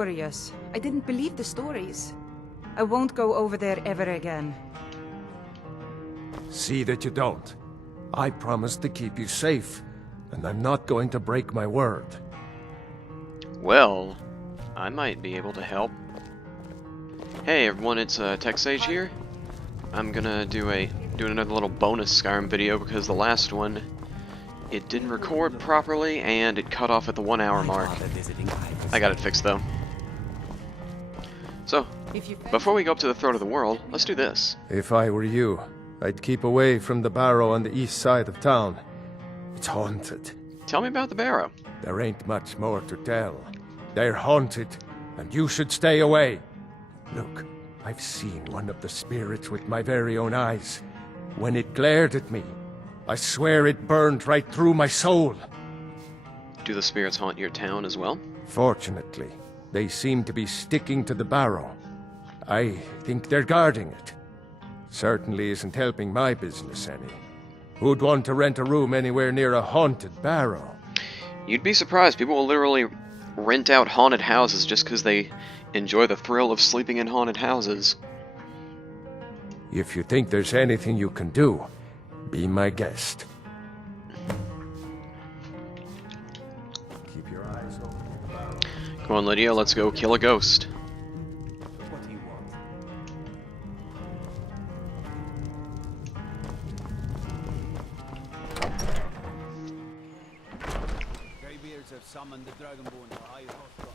Curious. I didn't believe the stories. I won't go over there ever again. See that you don't. I promised to keep you safe, and I'm not going to break my word. Well, I might be able to help. Hey everyone, it's TechSage here. I'm gonna doing another little bonus Skyrim video because the last one, it didn't record properly and it cut off at the 1 hour mark. I got it fixed though. So, before we go up to the throat of the world, let's do this. If I were you, I'd keep away from the barrow on the east side of town. It's haunted. Tell me about the barrow. There ain't much more to tell. They're haunted, and you should stay away. Look, I've seen one of the spirits with my very own eyes. When it glared at me, I swear it burned right through my soul. Do the spirits haunt your town as well? Fortunately, they seem to be sticking to the barrow. I think they're guarding it. Certainly isn't helping my business any. Who'd want to rent a room anywhere near a haunted barrow? You'd be surprised. People will literally rent out haunted houses just because they enjoy the thrill of sleeping in haunted houses. If you think there's anything you can do, be my guest. Keep your eyes open. Come on, Lydia, let's go kill a ghost. What do you want? Greybeards have summoned the Dragonborn to High Hospital.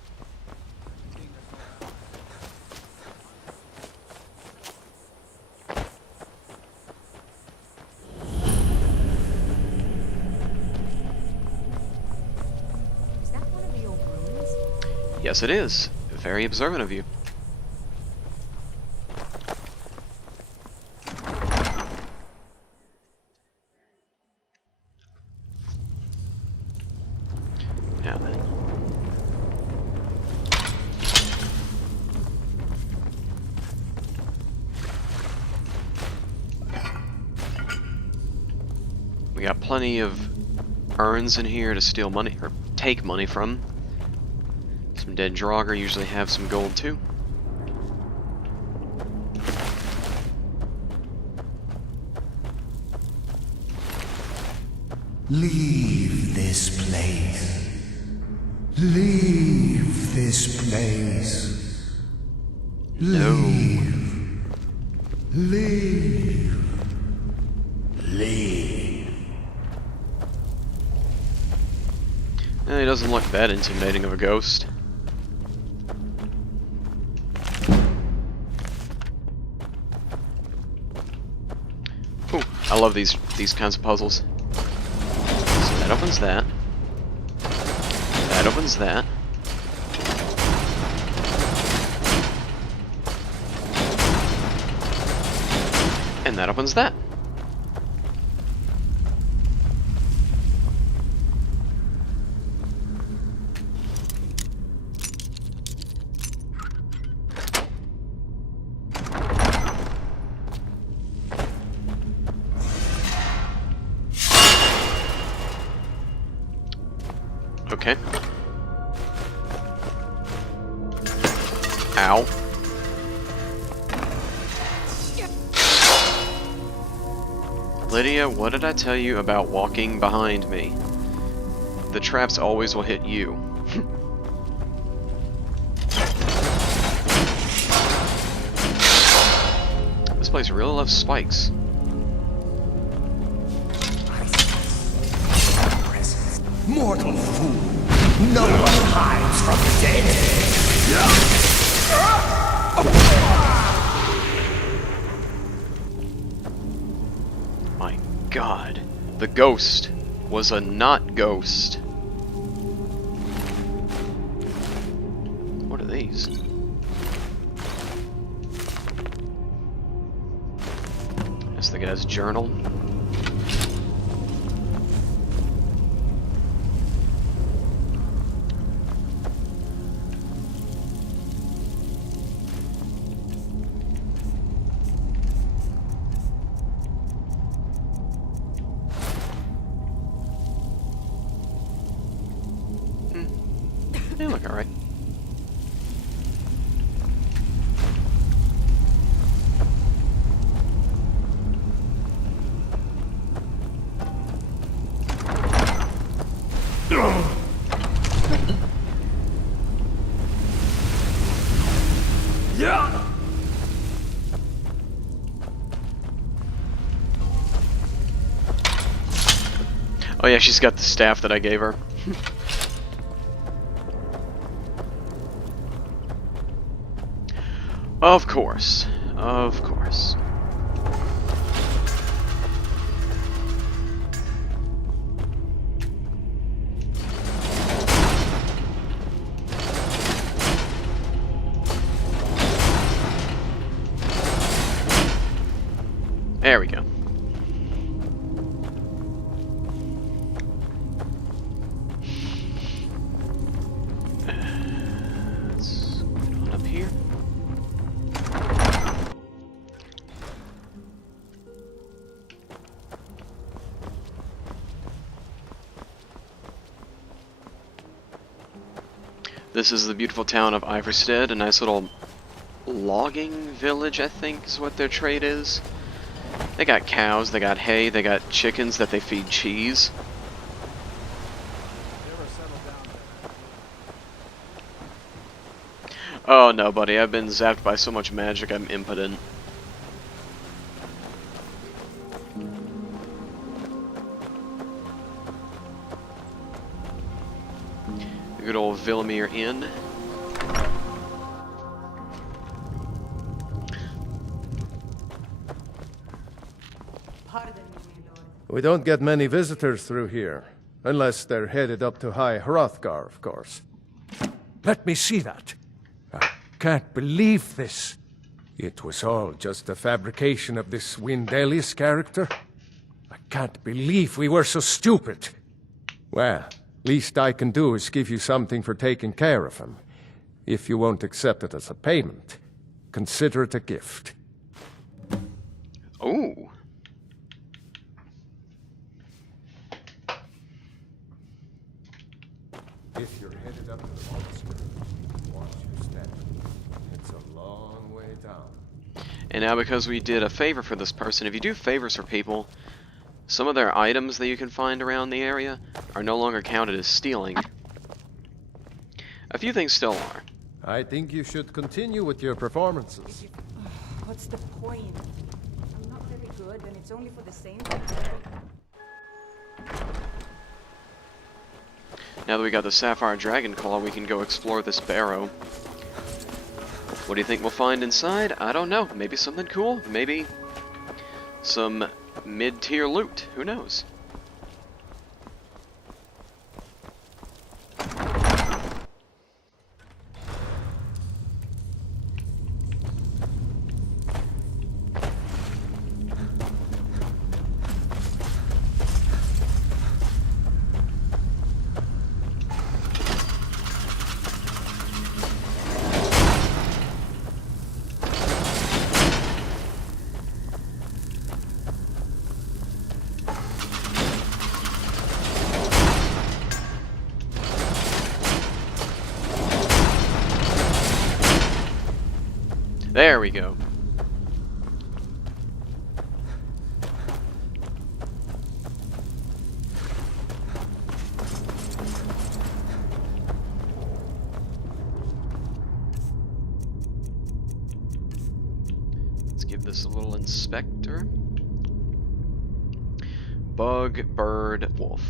Is that one of the old ruins? Yes, it is. Very observant of you. Now then. We got plenty of urns in here to steal money, or take money from. Some dead Draugr usually have some gold too. Leave this place. Leave this place. Leave. Leave. Leave. He doesn't look that intimidating of a ghost. Ooh, I love these kinds of puzzles. So that opens that. That opens that. And that opens that. Okay. Ow. Lydia, what did I tell you about walking behind me? The traps always will hit you. This place really loves spikes. Mortal fool! No one hides from the dead! My God, the ghost was a not ghost. What are these? That's the guy's journal. They look alright. Oh yeah, she's got the staff that I gave her. Of course. Of course. There we go. Let's go on up here. This is the beautiful town of Iverstead, a nice little logging village, I think is what their trade is. They got cows, they got hay, they got chickens that they feed cheese. Oh no, buddy, I've been zapped by so much magic, I'm impotent. Good old Villemere Inn. We don't get many visitors through here, unless they're headed up to High Hrothgar, of course. Let me see that. I can't believe this. It was all just a fabrication of this Windelius character. I can't believe we were so stupid. Well, least I can do is give you something for taking care of him. If you won't accept it as a payment, consider it a gift. Oh. If you're headed up to the monastery, watch your step. It's a long way down. And now because we did a favor for this person, if you do favors for people, some of their items that you can find around the area are no longer counted as stealing. A few things still are. I think you should continue with your performances. What's the point? I'm not very good, and it's only for the same. Now that we got the Sapphire Dragon Claw, we can go explore this barrow. What do you think we'll find inside? I don't know. Maybe something cool? Maybe some mid-tier loot? Who knows? There we go. Let's give this a little inspector. Bug, bird, wolf.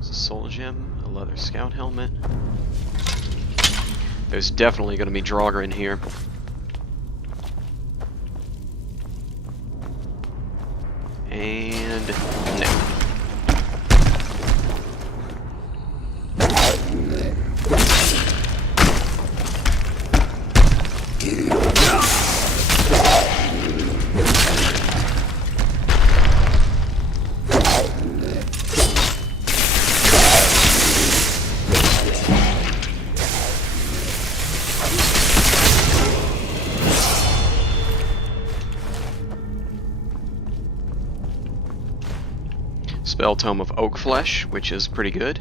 Soul gem, a leather scout helmet. There's definitely going to be Draugr in here. And no. Spell Tome of Oak Flesh, which is pretty good.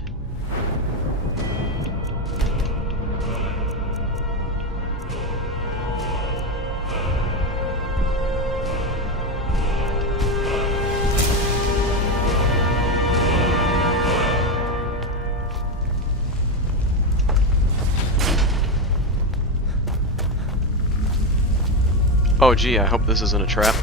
Oh gee, I hope this isn't a trap.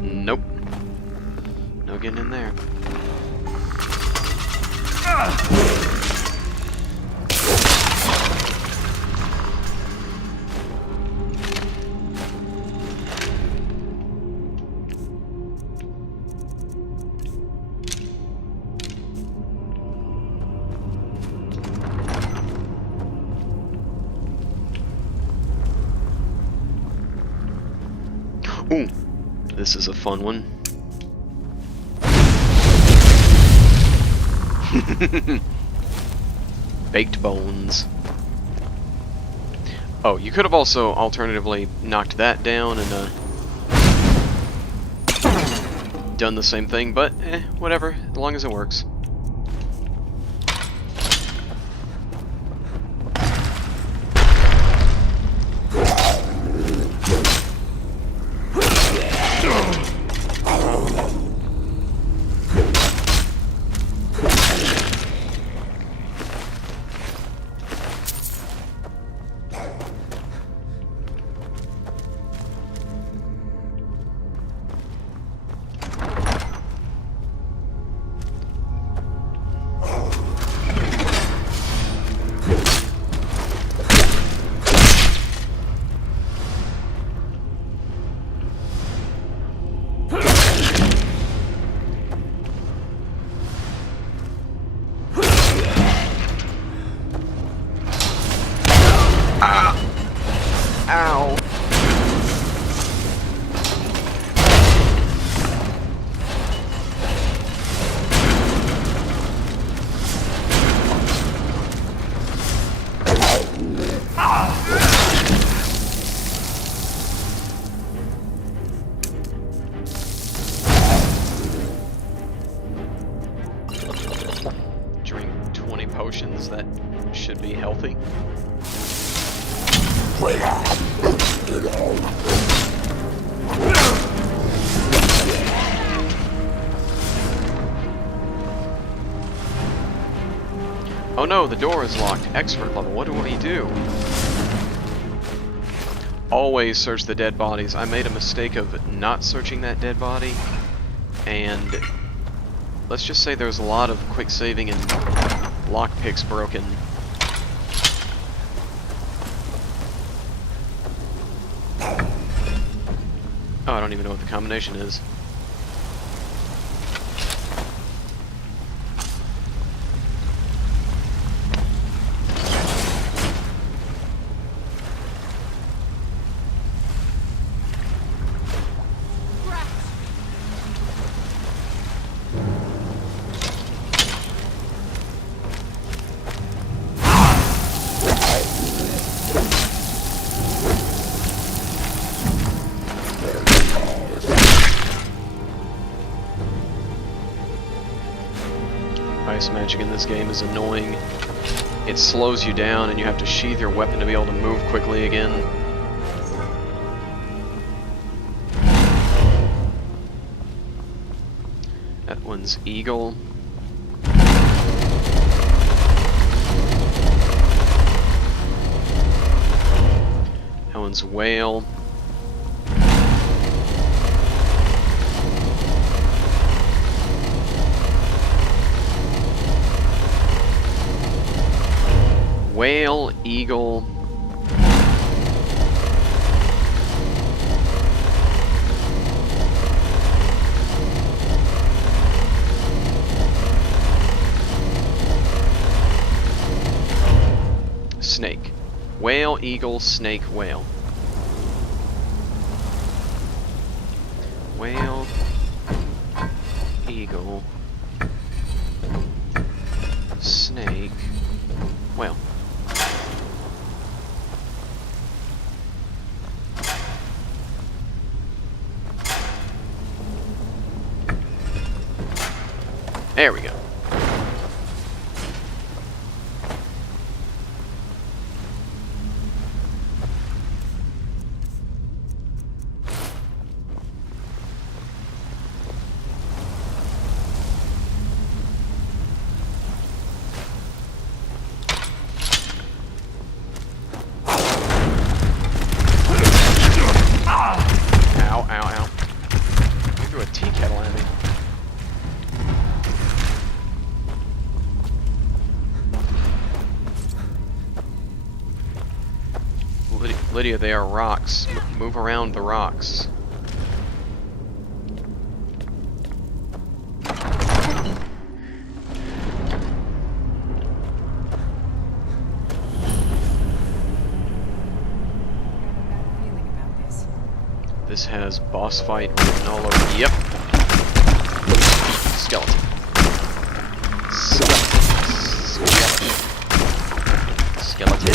Nope. No getting in there. Ooh, this is a fun one. Baked bones. Oh, you could have also alternatively knocked that down and done the same thing, but whatever, as long as it works. Ow. Drink 20 potions, that should be healthy. Oh no, the door is locked. Expert level. What do we do? Always search the dead bodies. I made a mistake of not searching that dead body, and let's just say there's a lot of quick saving and lockpicks broken. Oh, I don't even know what the combination is. Ice magic in this game is annoying. It slows you down and you have to sheath your weapon to be able to move quickly again. That one's eagle. That one's whale. Whale, eagle. Snake. Whale, eagle, snake, whale. Whale, eagle, snake, whale. There we go. Ow, ow, ow. You threw a tea kettle at me. Lydia, they are rocks. Move around the rocks. This has boss fight written all over. Yep. Skeleton. Skeleton. Skeleton. Skeleton.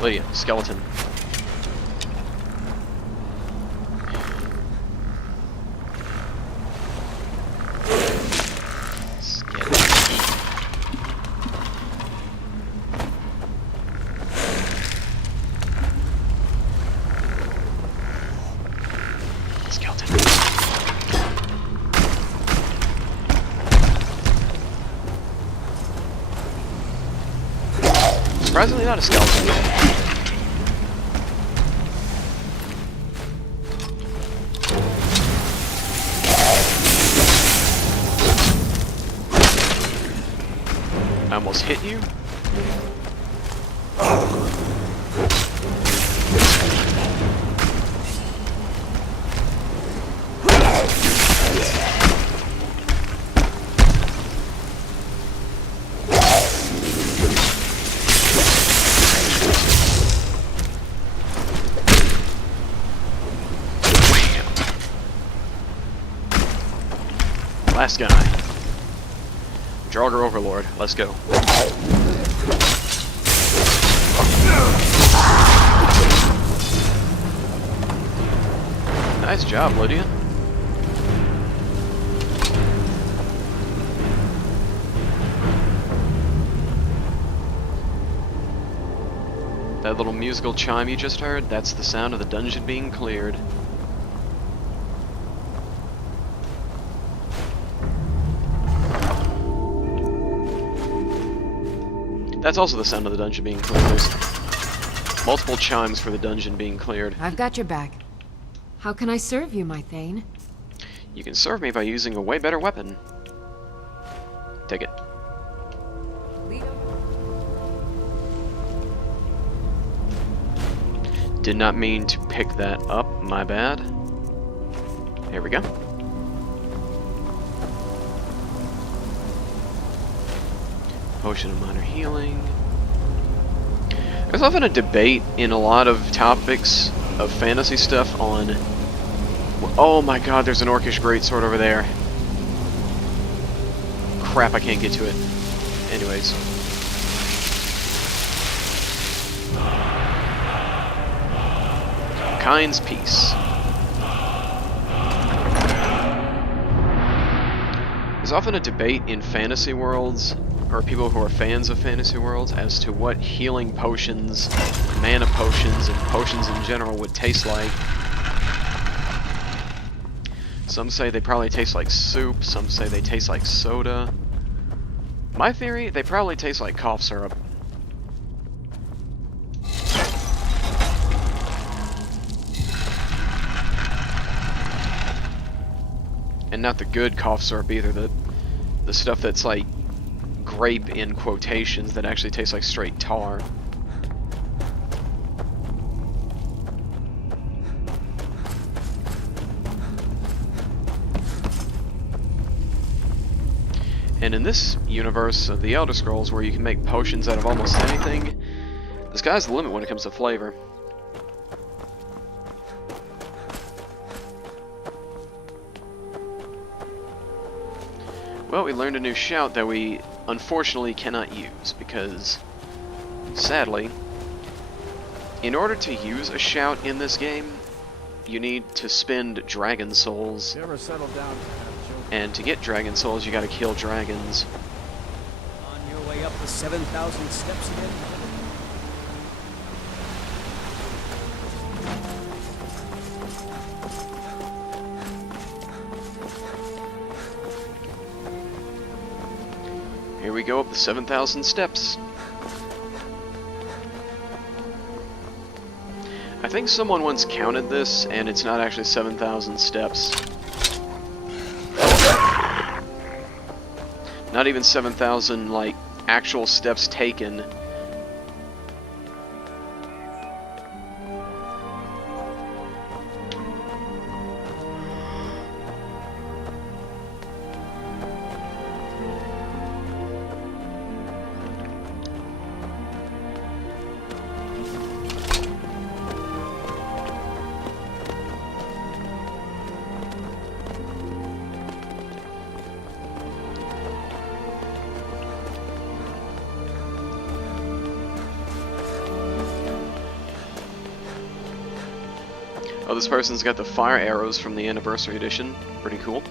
Lydia, skeleton. Skeleton. Surprisingly not a skeleton. I almost hit you. Last guy. Draugr Overlord. Let's go. Nice job, Lydia. That little musical chime you just heard, that's the sound of the dungeon being cleared. That's also the sound of the dungeon being cleared. There's multiple chimes for the dungeon being cleared. I've got your back. How can I serve you, my Thane? You can serve me by using a way better weapon. Take it. Did not mean to pick that up, my bad. Here we go. Potion of minor healing. There's often a debate in a lot of topics of fantasy stuff on... Oh my god, there's an orcish greatsword over there. Crap, I can't get to it. Anyways. Kind's Peace. There's often a debate in fantasy worlds, or people who are fans of fantasy worlds, as to what healing potions, mana potions, and potions in general would taste like. Some say they probably taste like soup, some say they taste like soda. My theory, they probably taste like cough syrup. And not the good cough syrup either, the stuff that's like grape in quotations that actually tastes like straight tar. And in this universe of the Elder Scrolls, where you can make potions out of almost anything, the sky's the limit when it comes to flavor. Well, we learned a new shout that we unfortunately cannot use, because, sadly, In order to use a shout in this game, you need to spend dragon souls. Never settle down. And to get dragon souls, you gotta kill dragons. On your way up the 7,000 steps again? Here we go up the 7,000 steps. I think someone once counted this, and it's not actually 7,000 steps. Not even 7,000, like, actual steps taken. Oh, this person's got the fire arrows from the anniversary edition. Pretty cool.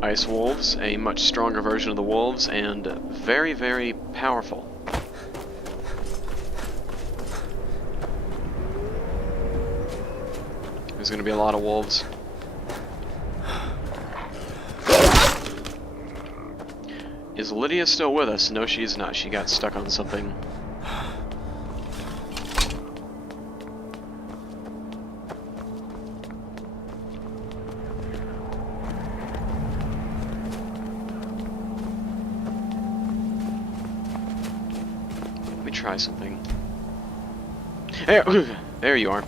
Ice wolves, a much stronger version of the wolves, and very, very powerful. There's going to be a lot of wolves. Is Lydia still with us? No, she's not. She got stuck on something. Try something. There you are.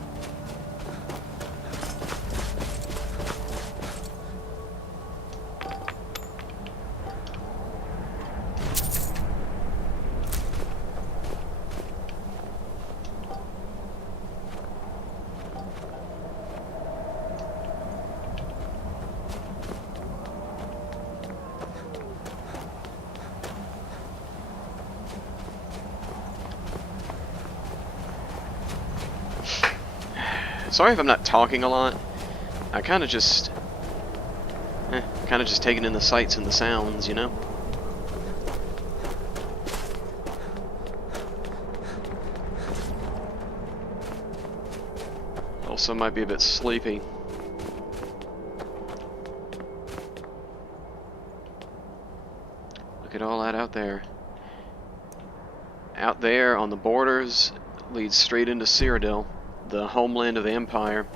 Sorry if I'm not talking a lot. I kind of just taking in the sights and the sounds, you know? Also might be a bit sleepy. Look at all that out there. Out there on the borders leads straight into Cyrodiil, the homeland of the Empire.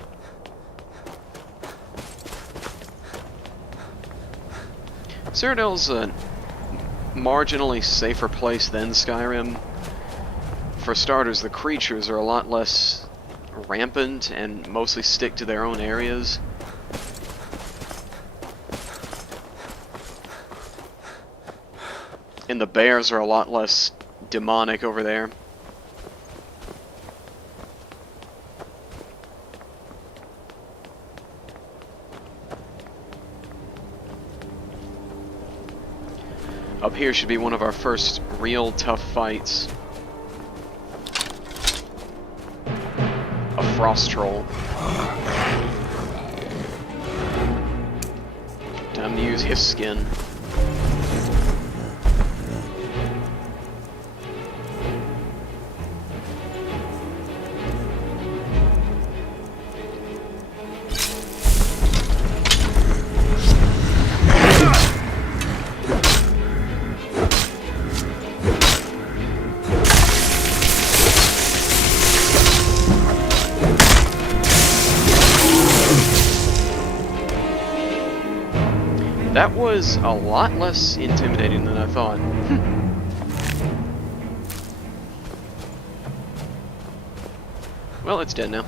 Cyrodiil's a marginally safer place than Skyrim. For starters, the creatures are a lot less rampant and mostly stick to their own areas. And the bears are a lot less demonic over there. Up here should be one of our first real tough fights. A frost troll. Time to use his skin. That was a lot less intimidating than I thought. Well, it's dead now.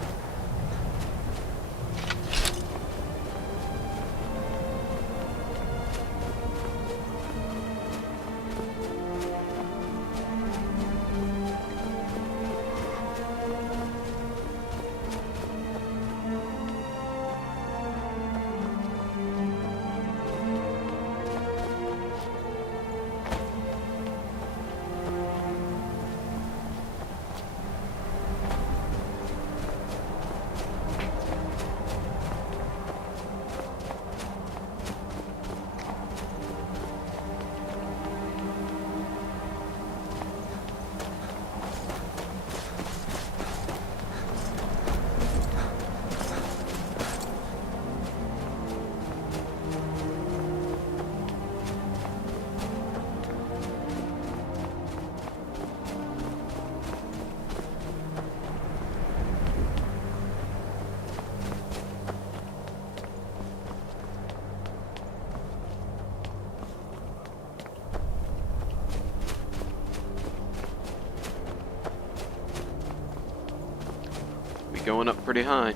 going up pretty high.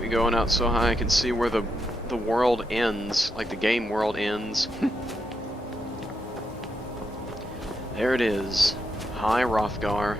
We going out so high I can see where the world ends, like the game world ends. There it is, High Hrothgar.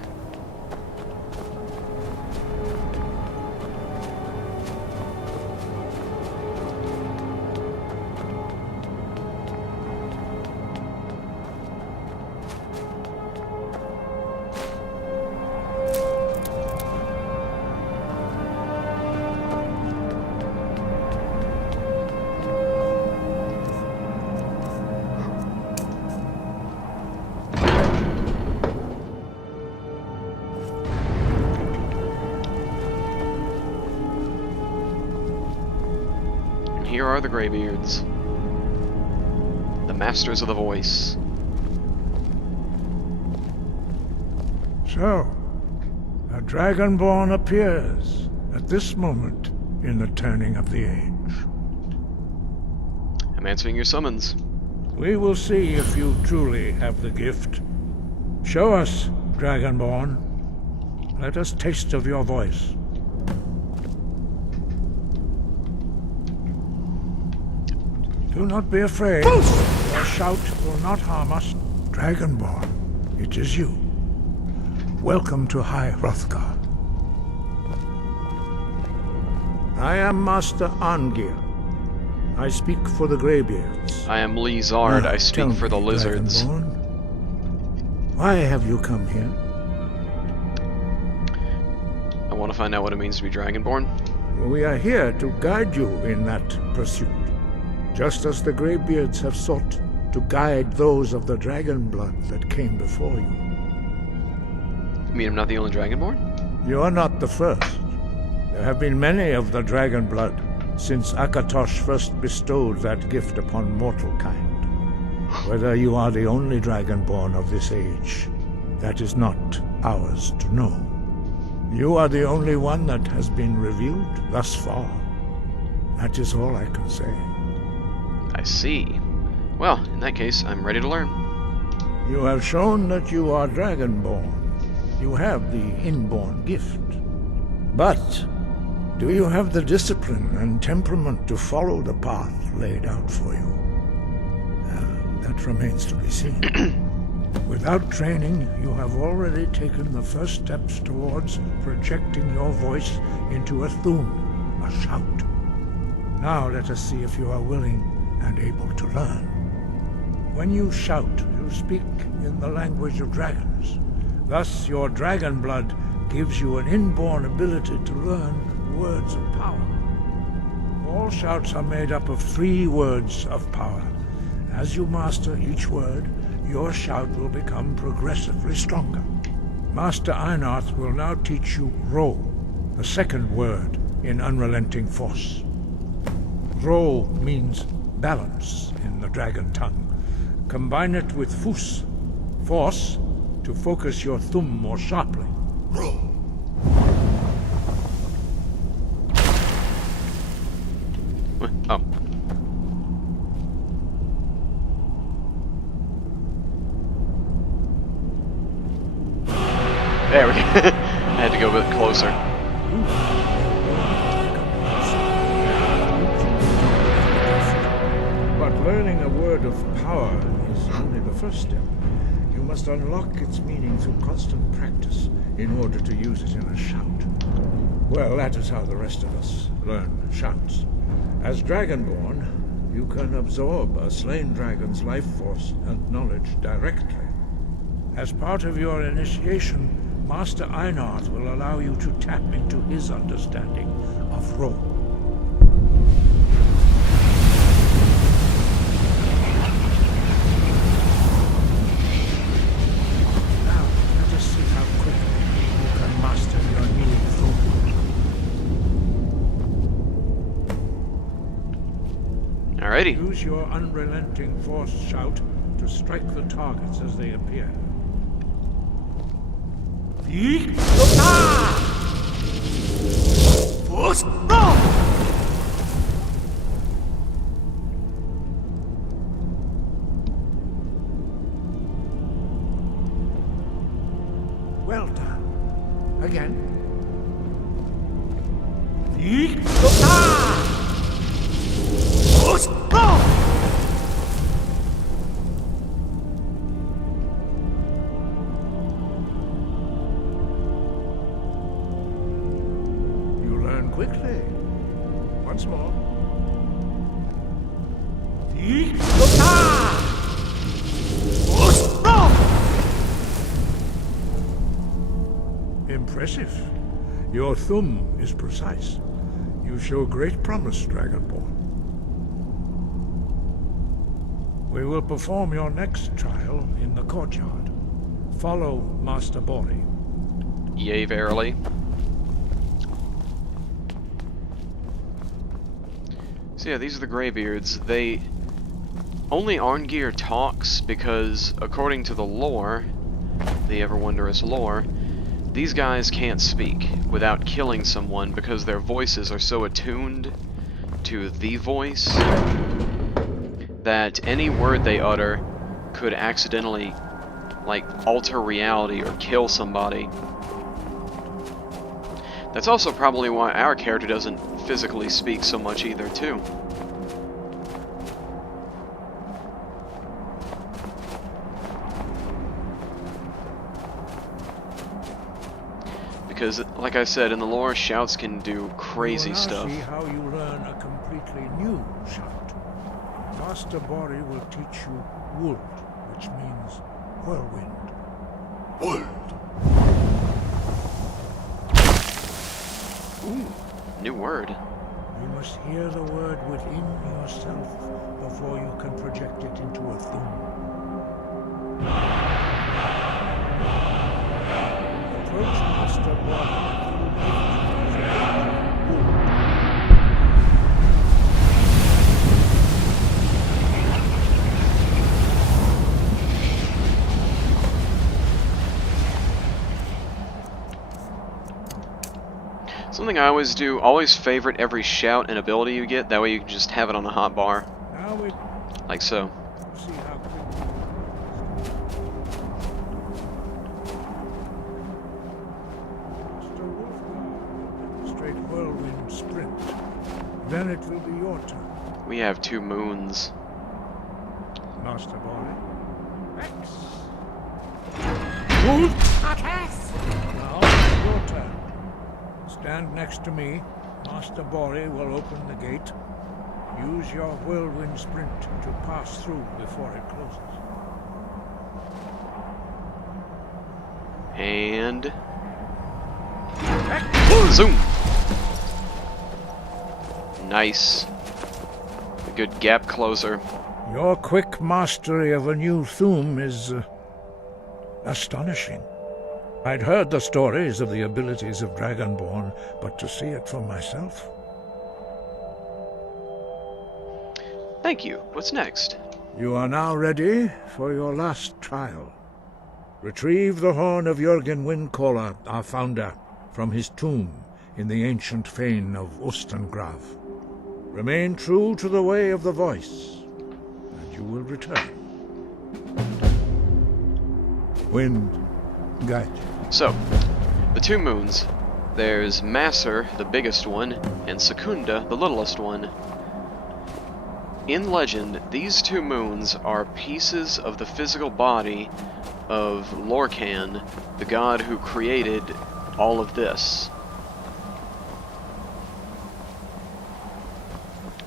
Here are the Greybeards, the masters of the voice. So, a Dragonborn appears at this moment in the turning of the age. I'm answering your summons. We will see if you truly have the gift. Show us, Dragonborn. Let us taste of your voice. Do not be afraid. Your shout will not harm us. Dragonborn, it is you. Welcome to High Hrothgar. I am Master Arngir. I speak for the Greybeards. I am Lee Zard. Now, I speak tell for the me, lizards. Dragonborn, why have you come here? I want to find out what it means to be Dragonborn. We are here to guide you in that pursuit, just as the Greybeards have sought to guide those of the dragon blood that came before you. You mean I'm not the only Dragonborn? You are not the first. There have been many of the dragon blood since Akatosh first bestowed that gift upon mortal kind. Whether you are the only Dragonborn of this age, that is not ours to know. You are the only one that has been revealed thus far. That is all I can say. I see. Well, in that case, I'm ready to learn. You have shown that you are Dragonborn. You have the inborn gift. But do you have the discipline and temperament to follow the path laid out for you? That remains to be seen. Without training, you have already taken the first steps towards projecting your voice into a thum, a shout. Now let us see if you are willing and able to learn. When you shout, you speak in the language of dragons. Thus, your dragon blood gives you an inborn ability to learn words of power. All shouts are made up of 3 words of power. As you master each word, your shout will become progressively stronger. Master Einarth will now teach you Ro, the second word in Unrelenting Force. Ro means balance in the dragon tongue. Combine it with Fus, force, to focus your thumb more sharply. Ro. Oh. There we go. I had to go a bit closer. But learning a word of power is only the first step. You must unlock its meaning through constant practice in order to use it in a shout. Well, that is how the rest of us learn shouts. As Dragonborn, you can absorb a slain dragon's life force and knowledge directly. As part of your initiation, Master Einarth will allow you to tap into his understanding of Ro. Now, let us see how quickly you can master your new thumb. Alrighty. Use your unrelenting force shout to strike the targets as they appear. Well done. Again. You learn quickly. Once more. Impressive. Your thumb is precise. You show great promise, Dragonborn. We will perform your next trial in the courtyard. Follow Master Bori. Yea, verily. So yeah, these are the Greybeards. They... Only Arngeir talks because, according to the lore, the ever-wondrous lore, these guys can't speak without killing someone because their voices are so attuned to the voice that any word they utter could accidentally, like, alter reality or kill somebody. That's also probably why our character doesn't physically speak so much either, too. Because, like I said, in the lore, shouts can do crazy stuff. You will now see how you learn a completely new shout. Master Bori will teach you Wold, which means whirlwind. Wold. Ooh, new word. You must hear the word within yourself before you can project it into a thumb. Approach Master Bori. Something I always do, always favorite every shout and ability you get, that way you can just have it on the hotbar. Now we Like so. see how quickly. Master Wolfgar, straight whirlwind sprint. Then it will be your turn. We have 2 moons. Master Bori. X. Now it's your turn. Stand next to me. Master Bori will open the gate. Use your whirlwind sprint to pass through before it closes. And... zoom! Nice. A good gap closer. Your quick mastery of a new thum is astonishing. I'd heard the stories of the abilities of Dragonborn, but to see it for myself... Thank you. What's next? You are now ready for your last trial. Retrieve the horn of Jürgen Windcaller, our founder, from his tomb in the ancient fane of Ustengrav. Remain true to the way of the voice, and you will return. Wind, guide. So, the 2 moons. There's Masser, the biggest one, and Secunda, the littlest one. In legend, these 2 moons are pieces of the physical body of Lorcan, the god who created all of this.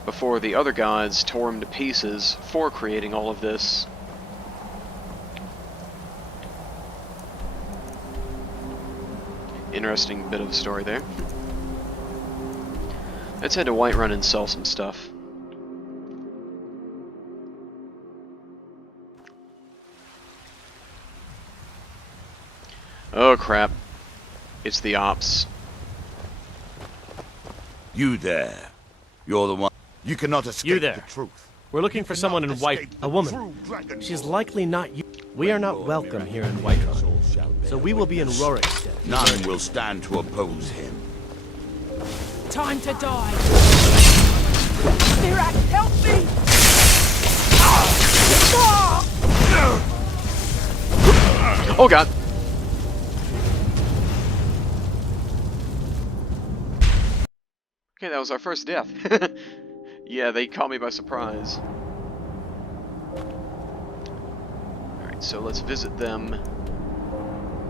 Before the other gods tore him to pieces for creating all of this. Interesting bit of story there. Let's head to Whiterun and sell some stuff. Oh crap. It's the ops. You there. You're the one. You cannot escape You there. the truth. We're looking for someone in white. A woman. She's likely not you. We are not welcome here in Whiterun, so we will be in Rorikstead. None will stand to oppose him. Time to die! Mirac, help me! Oh god! Okay, that was our first death. Yeah, they caught me by surprise. Alright, so let's visit them.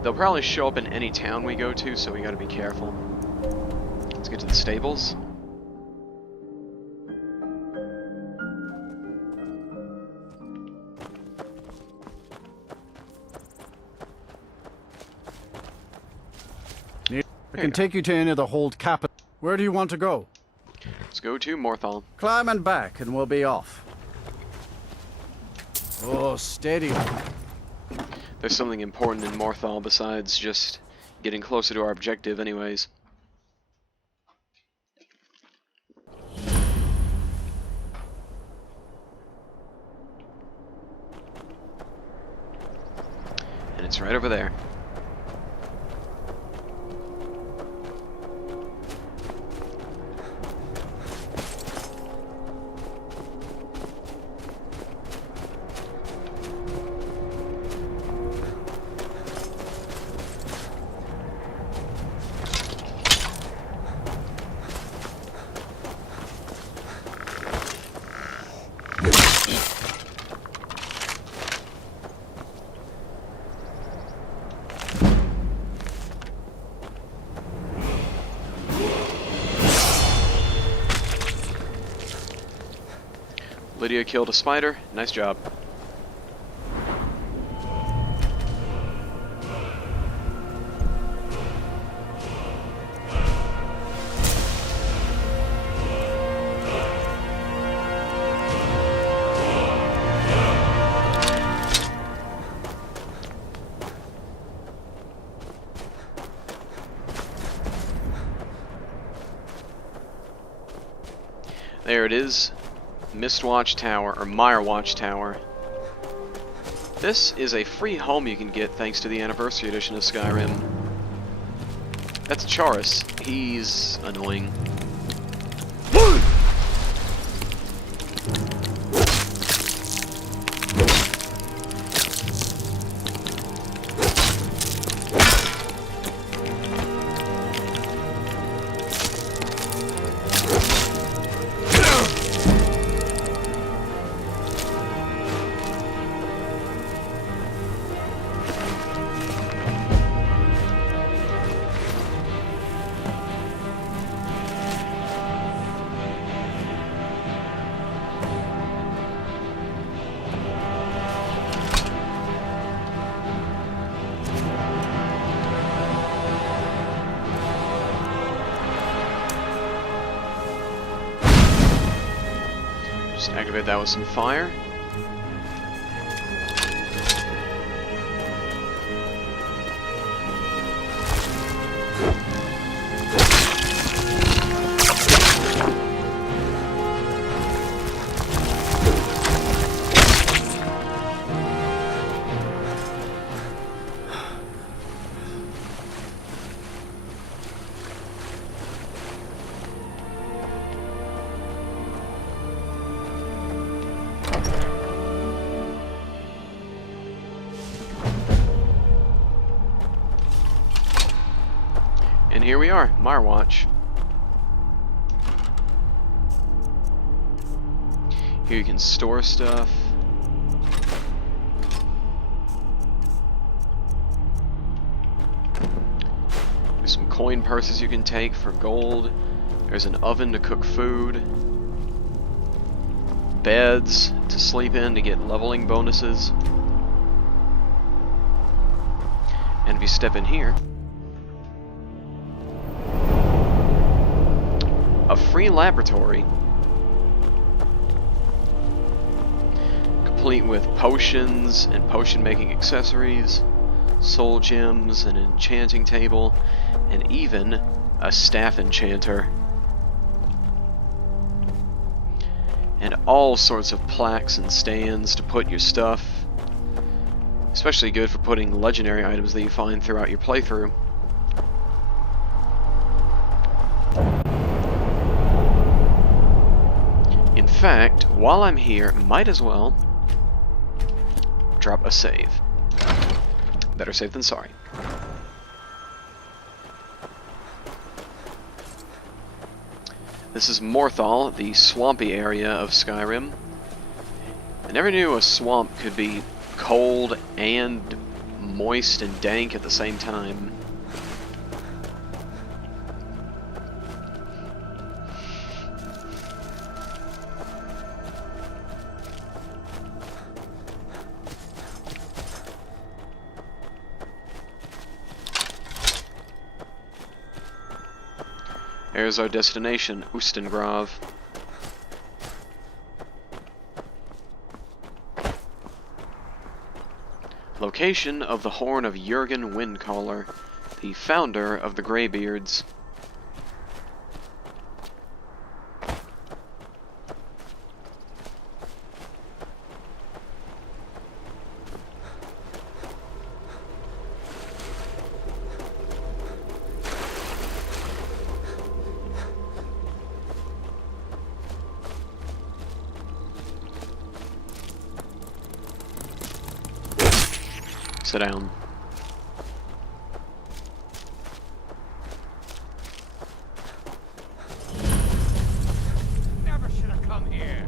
They'll probably show up in any town we go to, so we gotta be careful. Let's get to the stables. I can take you to any of the hold capital. Where do you want to go? Let's go to Morthal. Climb and back, and we'll be off. Oh, steady. There's something important in Morthal besides just getting closer to our objective anyways. And it's right over there. Lydia killed a spider. Nice job. There it is. Mistwatch Tower, or Mirewatch Tower. This is a free home you can get thanks to the Anniversary Edition of Skyrim. That's Charis. He's annoying. Just activate that with some fire. And here we are, Mirewatch. Here you can store stuff. There's some coin purses you can take for gold. There's an oven to cook food. Beds to sleep in to get leveling bonuses. And if you step in here, a free laboratory, complete with potions and potion-making accessories, soul gems, an enchanting table, and even a staff enchanter. And all sorts of plaques and stands to put your stuff. Especially good for putting legendary items that you find throughout your playthrough. In fact, while I'm here, might as well drop a save. Better safe than sorry. This is Morthal, the swampy area of Skyrim. I never knew a swamp could be cold and moist and dank at the same time. There's our destination, Ustengrav. Location of the Horn of Jurgen Windcaller, the founder of the Greybeards. Sit down. Never should have come here.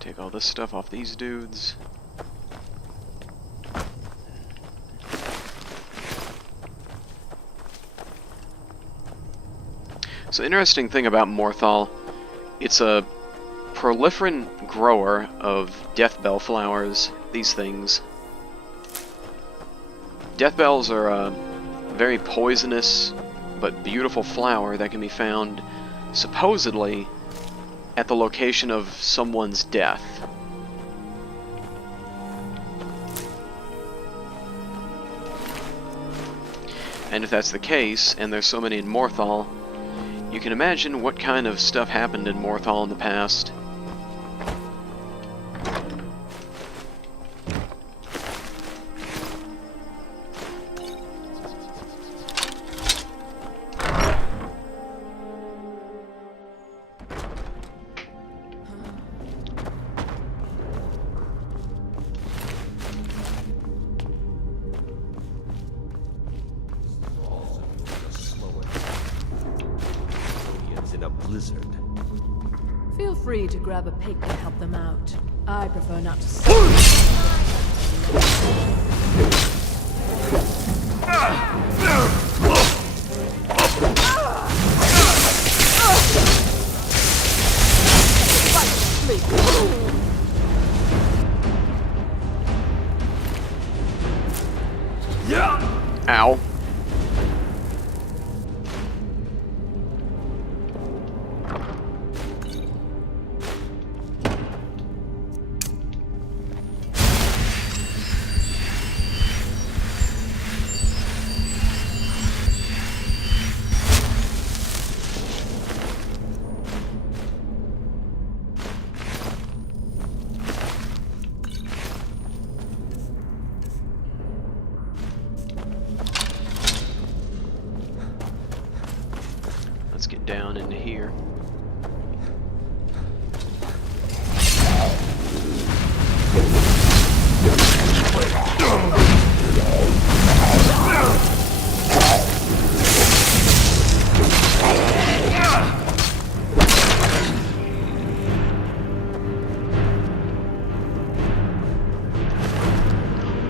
Take all this stuff off these dudes. So, interesting thing about Morthal, it's a proliferant grower of deathbell flowers, these things. Deathbells are a very poisonous but beautiful flower that can be found supposedly at the location of someone's death. And if that's the case, and there's so many in Morthal, you can imagine what kind of stuff happened in Morthal in the past. In a blizzard. Feel free to grab a pick and help them out. I prefer not to Ow. Let's get down into here.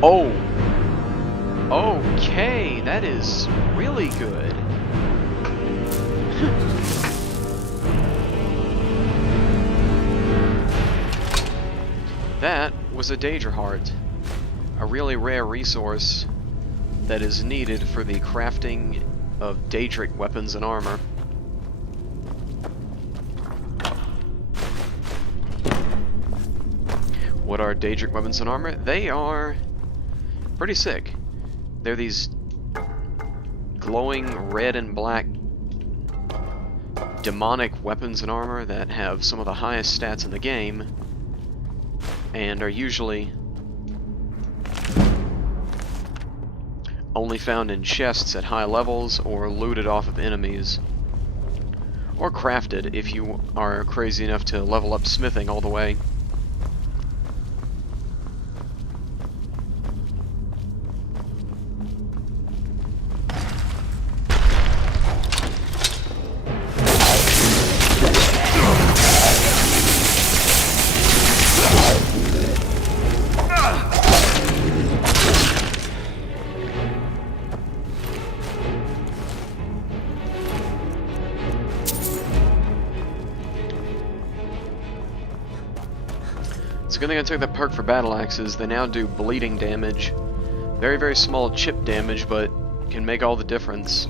Oh! Okay, that is really good. That was a Daedra Heart, a really rare resource that is needed for the crafting of Daedric weapons and armor. What are Daedric weapons and armor? They are pretty sick. They're these glowing red and black demonic weapons and armor that have some of the highest stats in the game, and are usually only found in chests at high levels or looted off of enemies, or crafted if you are crazy enough to level up smithing all the way. It's a good thing I took that perk for battle axes. They now do bleeding damage. Very, very small chip damage, but can make all the difference.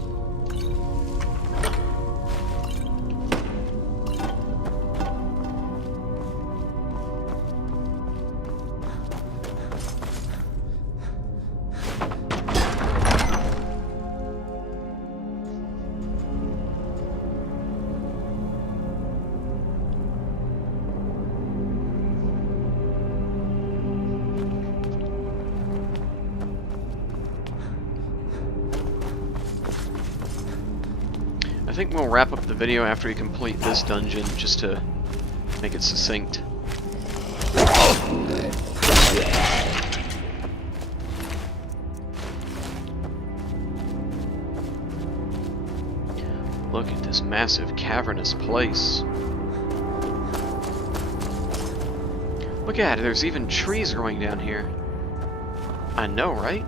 I think we'll wrap up the video after we complete this dungeon, just to make it succinct. Look at this massive cavernous place. Look at it, there's even trees growing down here. I know, right?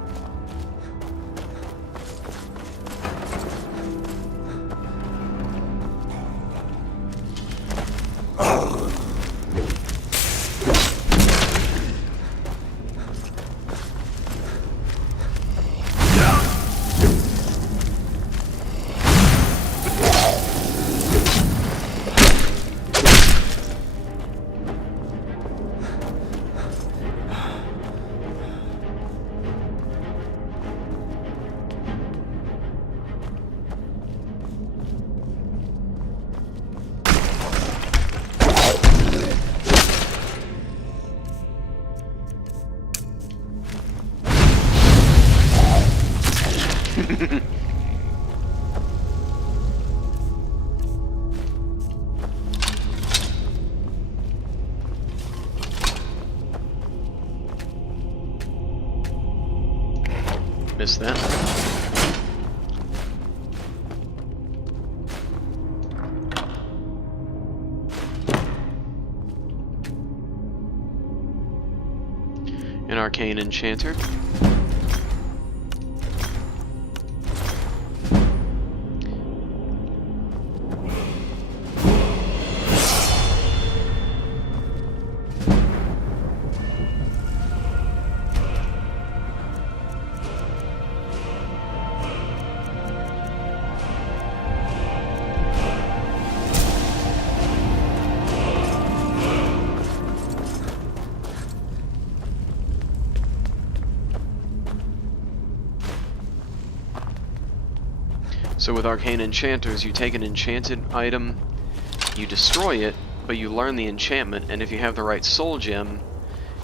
Missed that. An arcane enchanter. So with arcane enchanters, you take an enchanted item, you destroy it, but you learn the enchantment, and if you have the right soul gem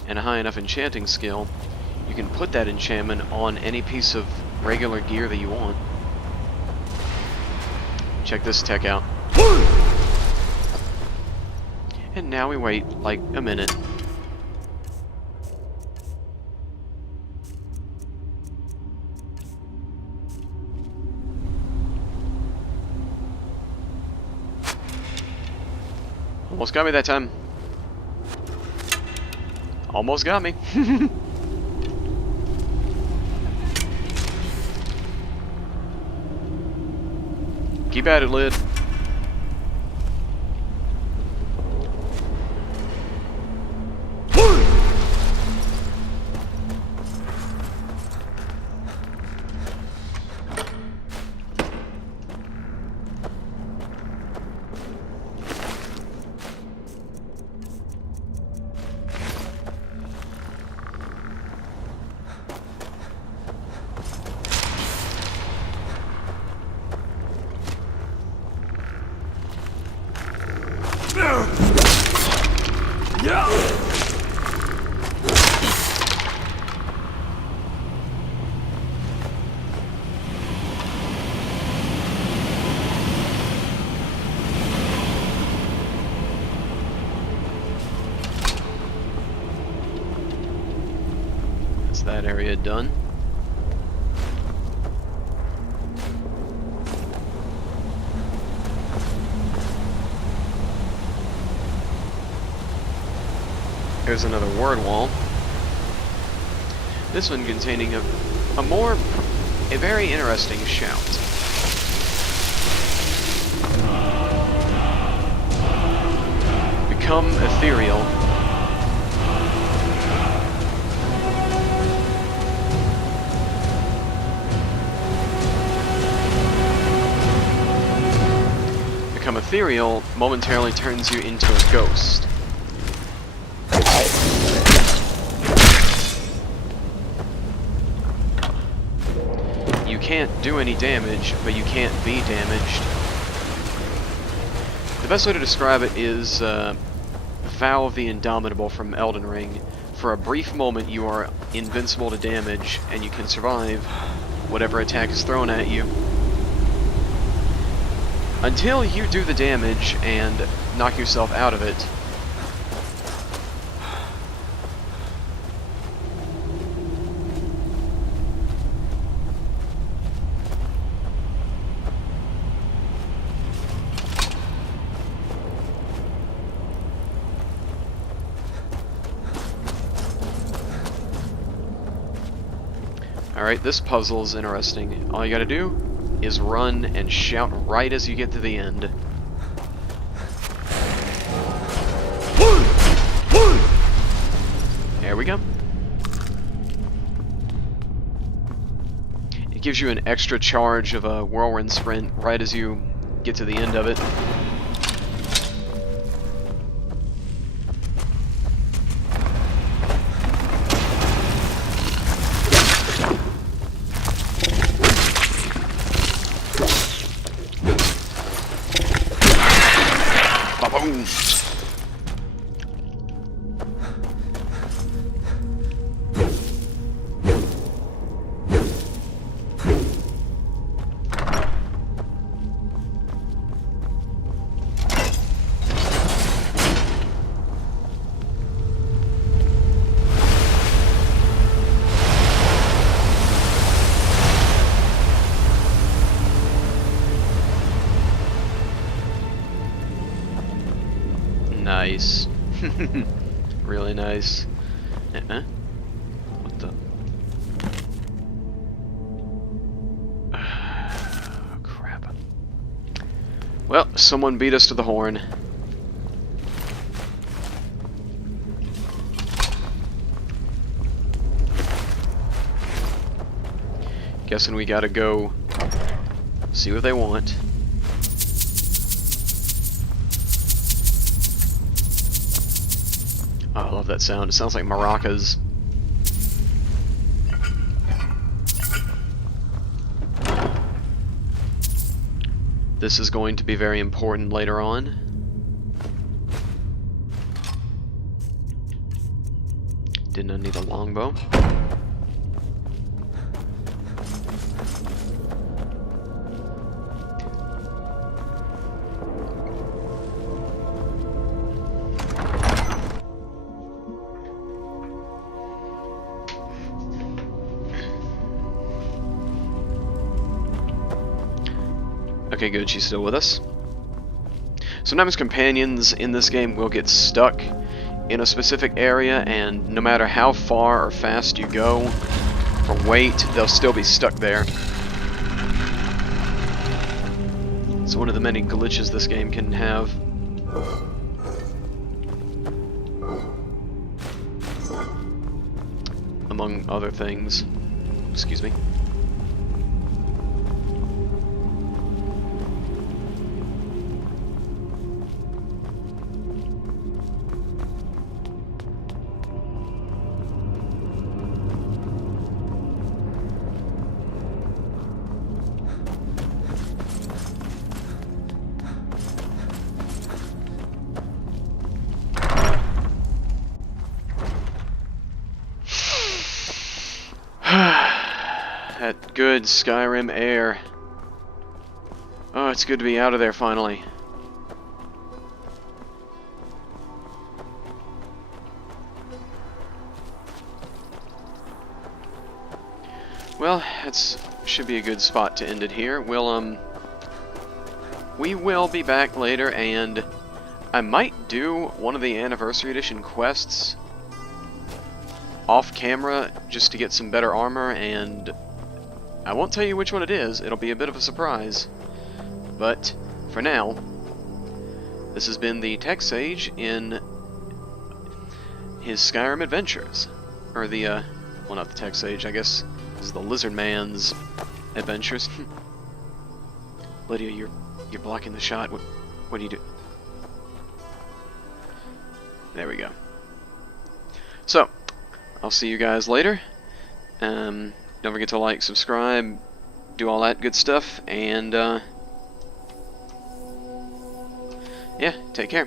and a high enough enchanting skill, you can put that enchantment on any piece of regular gear that you want. Check this tech out. And now we wait like a minute. Almost got me that time. Almost got me. Keep at it, Lid. That's that area done. Here's another word wall. This one containing a very interesting shout. Become ethereal. Become ethereal momentarily turns you into a ghost. You can't do any damage, but you can't be damaged. The best way to describe it is Vow of the Indomitable from Elden Ring. For a brief moment you are invincible to damage, and you can survive whatever attack is thrown at you. Until you do the damage and knock yourself out of it. Alright, this puzzle is interesting. All you gotta do is run and shout right as you get to the end. There we go. It gives you an extra charge of a whirlwind sprint right as you get to the end of it. Ba-boom! Nice. Really nice. What the? Oh, crap. Well, someone beat us to the horn. Guessing we gotta go see what they want. Oh, I love that sound. It sounds like maracas. This is going to be very important later on. Didn't I need a longbow? Okay, good, she's still with us. Sometimes companions in this game will get stuck in a specific area, and no matter how far or fast you go or wait, they'll still be stuck there. It's one of the many glitches this game can have. Among other things. Excuse me. That good Skyrim air. Oh, it's good to be out of there finally. Well, that should be a good spot to end it here. We will be back later, and I might do one of the Anniversary Edition quests off camera just to get some better armor, and I won't tell you which one it is. It'll be a bit of a surprise. But for now, this has been the Tech Sage in his Skyrim adventures, or the well, not the Tech Sage, I guess. This is the Lizard Man's adventures. Lydia, you're blocking the shot. What do you do? There we go. So, I'll see you guys later. Don't forget to like, subscribe, do all that good stuff, and yeah, take care.